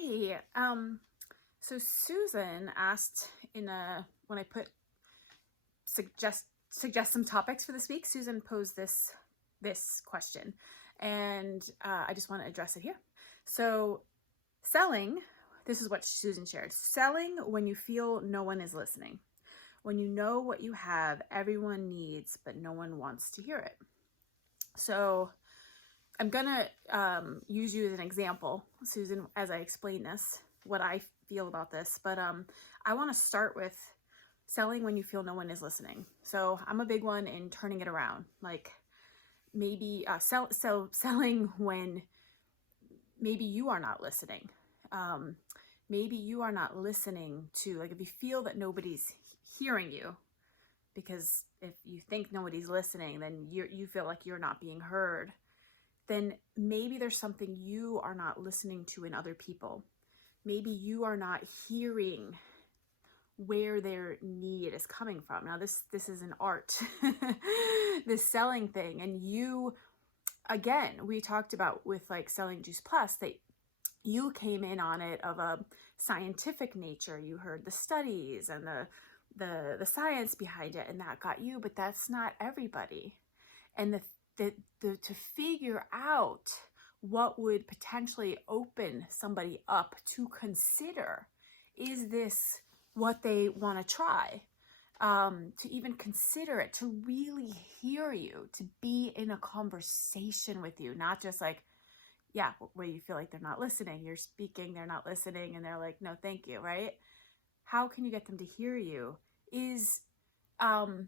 Hey, so Susan asked when I put suggest some topics for this week. Susan posed this question, and I just want to address it here. So, selling. This is what Susan shared. Selling when you feel no one is listening, when you know what you have, everyone needs, but no one wants to hear it. So, I'm gonna use you as an example, Susan, as I explain this, what I feel about this. But I want to start with selling when you feel no one is listening. So I'm a big one in turning it around. Like maybe selling when maybe you are not listening. Maybe you are not listening to, like, if you feel that nobody's hearing you, because if you think nobody's listening, then you feel like you're not being heard, then maybe there's something you are not listening to in other people. Maybe you are not hearing where their need is coming from. Now, this is an art, this selling thing. And you, again, we talked about with like selling Juice Plus, that you came in on it of a scientific nature. You heard the studies and the science behind it, and that got you, but that's not everybody. And to figure out what would potentially open somebody up to consider, is this what they want to try, to even consider it, to really hear you, to be in a conversation with you, not just like, yeah, where you feel like they're not listening, you're speaking, they're not listening, and they're like, no, thank you, right? How can you get them to hear you is to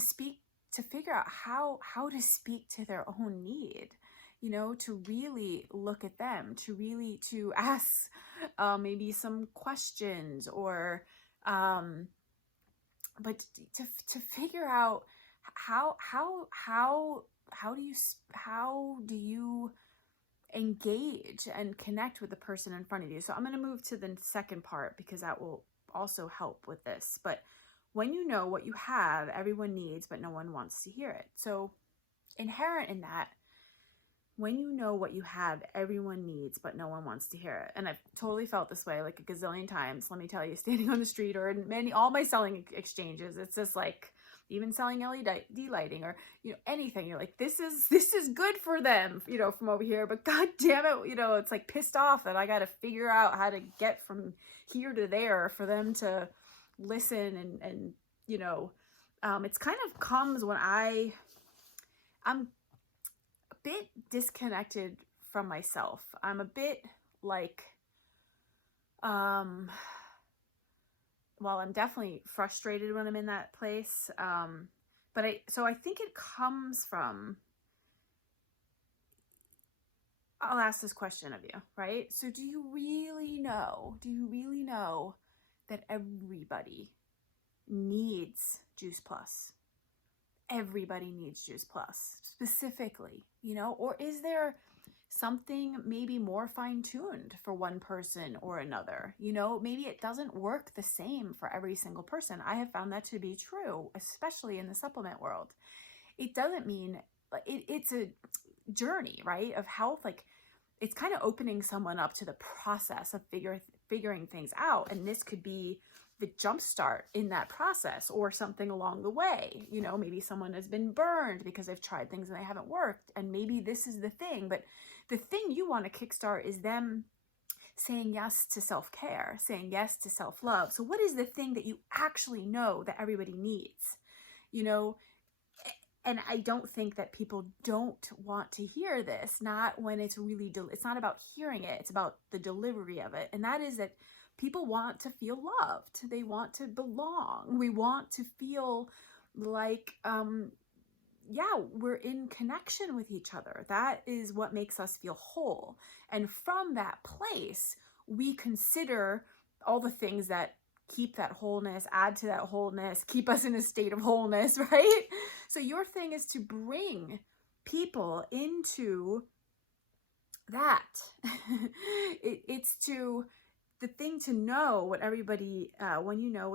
speak, to figure out how to speak to their own need, to really look at them, to ask maybe some questions, or but to figure out how do you engage and connect with the person in front of you. So I'm going to move to the second part, because that will also help with this. But when you know what you have, everyone needs, but no one wants to hear it. So inherent in that, when you know what you have, everyone needs, but no one wants to hear it. And I've totally felt this way like a gazillion times. Let me tell you, standing on the street or in all my selling exchanges, it's just like, even selling LED lighting, or anything, you're like, this is good for them, from over here, but god damn it, it's like pissed off that I got to figure out how to get from here to there for them to listen. And it's kind of comes when I'm a bit disconnected from myself. I'm a bit like, well, I'm definitely frustrated when I'm in that place. But I think it comes from, I'll ask this question of you, right? So do you really know that everybody needs Juice Plus? Everybody needs Juice Plus specifically, or is there something maybe more fine-tuned for one person or another? Maybe it doesn't work the same for every single person. I have found that to be true, especially in the supplement world. It doesn't mean it's a journey, right, of health. Like, it's kind of opening someone up to the process of figuring things out, and this could be the jumpstart in that process, or something along the way. Maybe someone has been burned because they've tried things and they haven't worked, and maybe this is the thing. But the thing you want to kickstart is them saying yes to self-care, saying yes to self-love. So what is the thing that you actually know that everybody needs? And I don't think that people don't want to hear this, not when it's really, it's not about hearing it, it's about the delivery of it. And that is that people want to feel loved. They want to belong. We want to feel like, yeah, we're in connection with each other. That is what makes us feel whole. And from that place, we consider all the things that keep that wholeness, add to that wholeness, keep us in a state of wholeness, right? So your thing is to bring people into that. It's to, the thing to know what everybody, when you know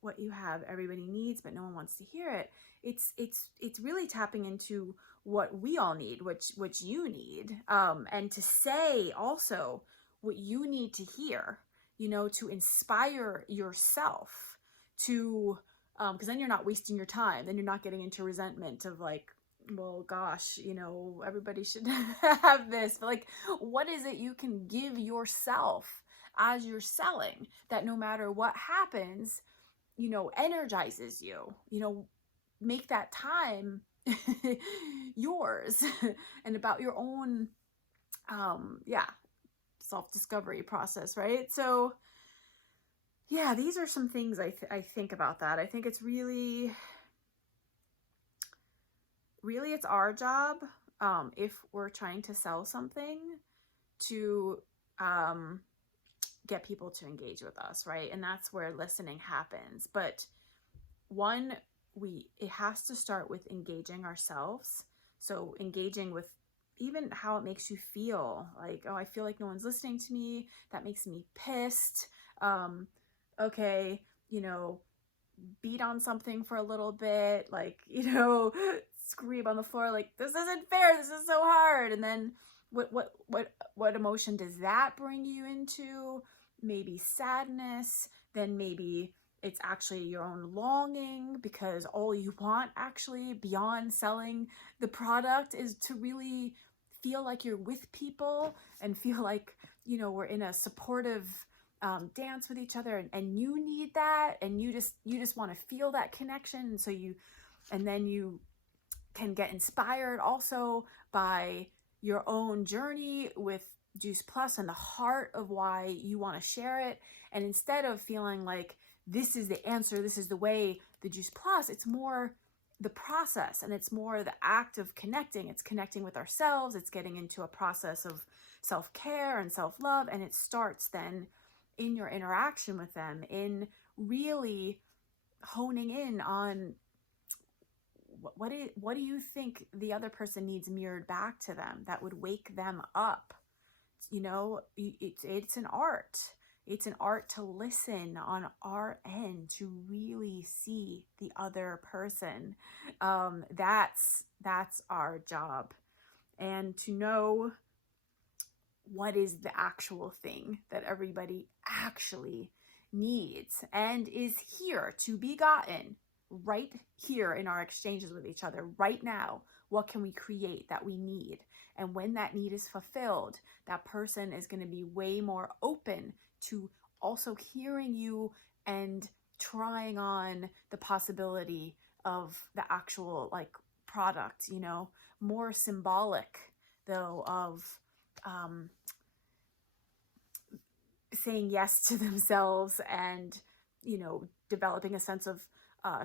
what you have everybody needs, but no one wants to hear it. It's really tapping into what we all need, which you need, and to say also what you need to hear, to inspire yourself to, because then you're not wasting your time. Then you're not getting into resentment of like, well, gosh, everybody should have this. But like, what is it you can give yourself as you're selling that no matter what happens, energizes you, make that time yours and about your own, self-discovery process, right? So yeah, these are some things I think about that. I think it's really it's our job, if we're trying to sell something, to get people to engage with us, right? And that's where listening happens. But one, it has to start with engaging ourselves. So engaging with even how it makes you feel, like, oh, I feel like no one's listening to me. That makes me pissed. Okay, beat on something for a little bit, like, scream on the floor, like, this isn't fair, this is so hard. And then what emotion does that bring you into? Maybe sadness, then maybe it's actually your own longing, because all you want actually beyond selling the product is to really feel like you're with people and feel like, we're in a supportive dance with each other, and you need that, and you just want to feel that connection. And then you can get inspired also by your own journey with Juice Plus and the heart of why you want to share it. And instead of feeling like this is the answer, this is the way, the Juice Plus, it's more the process, and it's more the act of connecting. It's connecting with ourselves. It's getting into a process of self-care and self-love. And it starts then in your interaction with them, in really honing in on what do you think the other person needs mirrored back to them that would wake them up. It's an art. It's an art to listen on our end, to really see the other person. That's our job. And to know what is the actual thing that everybody actually needs and is here to be gotten right here in our exchanges with each other right now. What can we create that we need? And when that need is fulfilled, that person is going to be way more open to also hearing you and trying on the possibility of the actual like product, more symbolic though of saying yes to themselves and, developing a sense of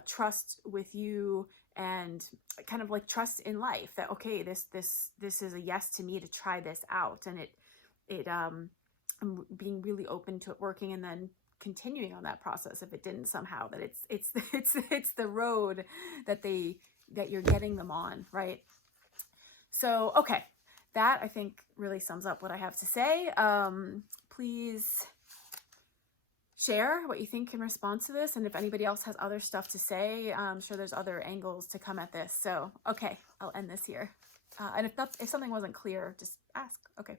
trust with you, and kind of like trust in life that, okay, this is a yes to me to try this out. And I'm being really open to it working, and then continuing on that process if it didn't somehow, that it's the road that you're getting them on, right? So, okay, that I think really sums up what I have to say. Please share what you think in response to this. And if anybody else has other stuff to say, I'm sure there's other angles to come at this. So, okay, I'll end this here. And if something wasn't clear, just ask. Okay.